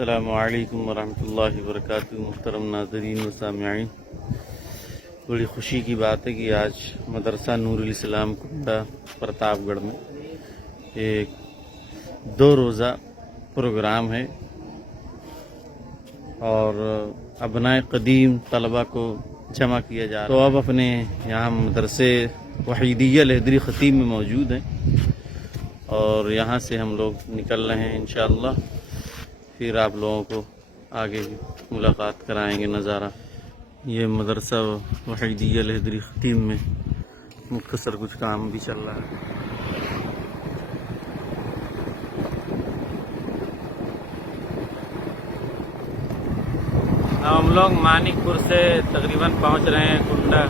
अस्सलामुअलैकुम वरहमतुल्लाहि वबरकातुहू। मुहतरम नाज़रीन व सामिईन, बड़ी ख़ुशी की बात है कि आज मदरसा नूरुल इस्लाम कुंडा प्रतापगढ़ में एक 2 रोज़ा प्रोग्राम है और अबनाए क़दीम तलबा को जमा किया जा रहा है। तो अब अपने यहाँ मदरसे वहीदिया लहदरी ख़तीब में मौजूद हैं और यहाँ से हम लोग निकल रहे हैं इंशाअल्लाह। फिर आप लोगों को आगे मुलाकात कराएंगे नज़ारा। ये मदरसा वहीदिया लहदरी ख़तीब में मुख्तसर कुछ काम भी चल रहा है। हम लोग मानिकपुर से तकरीबन पहुंच रहे हैं कुंडा,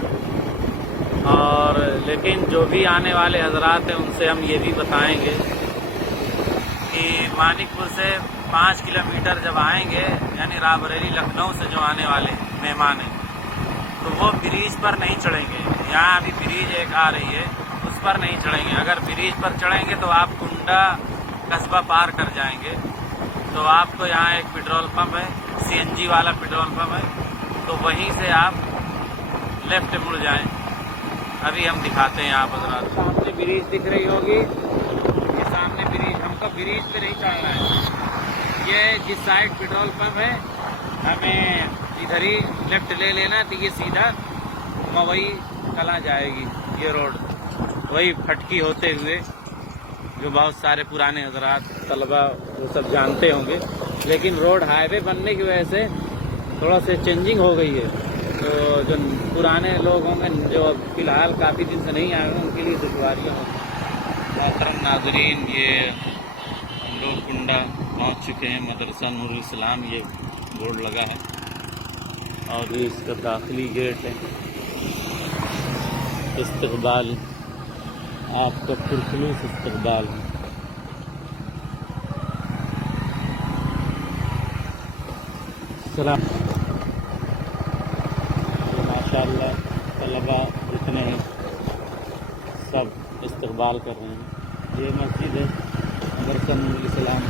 और लेकिन जो भी आने वाले हजरात हैं उनसे हम ये भी बताएंगे कि मानिकपुर से 5 किलोमीटर जब आएंगे, यानी रायबरेली लखनऊ से जो आने वाले मेहमान हैं, तो वो ब्रिज पर नहीं चढ़ेंगे। यहाँ अभी ब्रिज एक आ रही है, उस पर नहीं चढ़ेंगे। अगर ब्रिज पर चढ़ेंगे तो आप कुंडा कस्बा पार कर जाएंगे। तो आपको यहाँ एक पेट्रोल पंप है, CNG वाला पेट्रोल पंप है, तो वहीं से आप लेफ्ट मुड़ जाएं। अभी हम दिखाते हैं आप हजरात। सामने ब्रिज दिख रही होगी, ये सामने ब्रिज, हमको ब्रिज पे नहीं चढ़ना है। ये जिस साइड पेट्रोल पंप है हमें इधर ही लेफ्ट ले लेना, तो ये सीधा मवई कला जाएगी। ये रोड वही फटकी होते हुए, जो बहुत सारे पुराने हजरात तलबा वो सब जानते होंगे। लेकिन रोड हाईवे बनने की वजह से थोड़ा से चेंजिंग हो गई है, तो जो पुराने लोग होंगे जो फ़िलहाल काफ़ी दिन से नहीं आए हैं उनके लिए दुश्वारियाँ होंगी। मोहतरम नाज़रीन, ये हम लोग कुंडा पहुँच चुके हैं। मदरसा नूरुल इस्लाम ये बोर्ड लगा है और ये इसका दाखिली गेट है। इस्तकबाल, आपका पुरखलूस इस्तकबाल है। सलाम। माशाअल्लाह तलबा जितने हैं सब इस्तकबाल कर रहे हैं। ये मस्जिद है मदरसा नूरुल इस्लाम।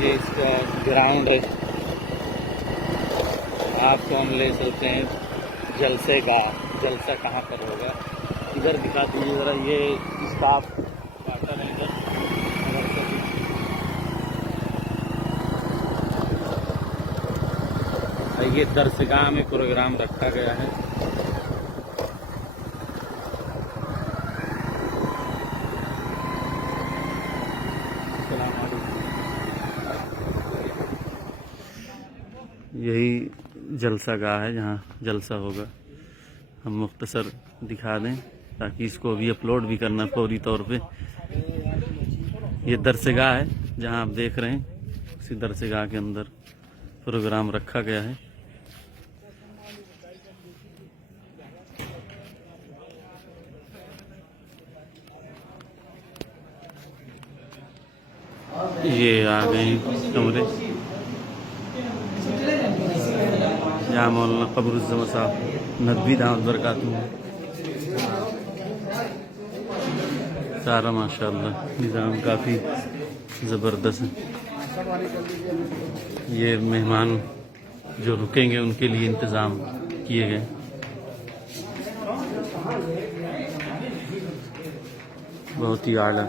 ये इसका ग्राउंड है। आपको हम ले चलते हैं जलसे का। जलसा कहाँ पर होगा इधर दिखा दीजिए ज़रा। ये स्टाफ क्वार्टर है इधर। ये दरसगाह में प्रोग्राम रखा गया है। यही जलसा गाह है जहाँ जलसा होगा। हम मुख्तसर दिखा दें ताकि इसको भी अपलोड भी करना फौरी तौर पे। ये दरसगाह है जहाँ आप देख रहे हैं, उसी दरसगाह के अंदर प्रोग्राम रखा गया है। ये आ गए कमरे जहाँ मौलाना क़बरुज़्ज़मा साहब नदवी दामत बरकातहू। सारा माशाअल्लाह निज़ाम काफ़ी ज़बरदस्त है। ये मेहमान जो रुकेंगे उनके लिए इंतज़ाम किए गए। बहुत ही आला।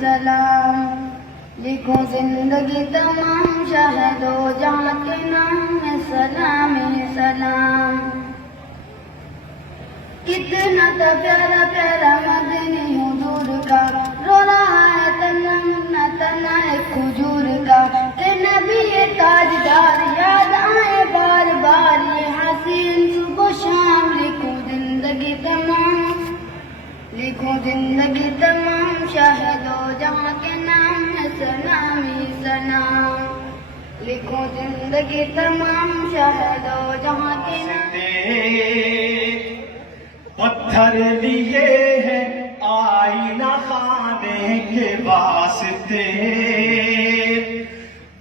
सलाम लिखो जिंदगी तमाम शहदो जहाँ के नाम में सलाम सलाम। कितना तो प्यारा प्यारा मदनी हुजूर का रो रहा है तना तना खजूर का। के नबी ये ताजदार याद आए बार बार, ये हसीन सुबह शाम। लिखो जिंदगी तमाम, लिखो जिंदगी तमाम शहदो जहाँ के नाम में सलाम सलाम। लिखो जिंदगी तमाम शहदो जहाँ के नाम। पत्थर लिए है आईना खाने के वास्ते,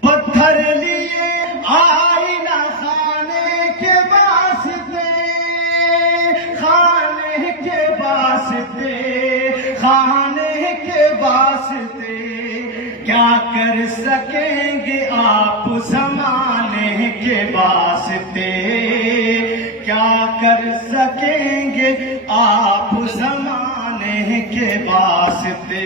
पत्थर लिए आईना खाने के वास्ते, खाने के वास्ते, खाने के वास्ते। क्या कर सकेंगे आप ज़माने के वास्ते, क्या कर सकेंगे आप ज़माने के वास्ते।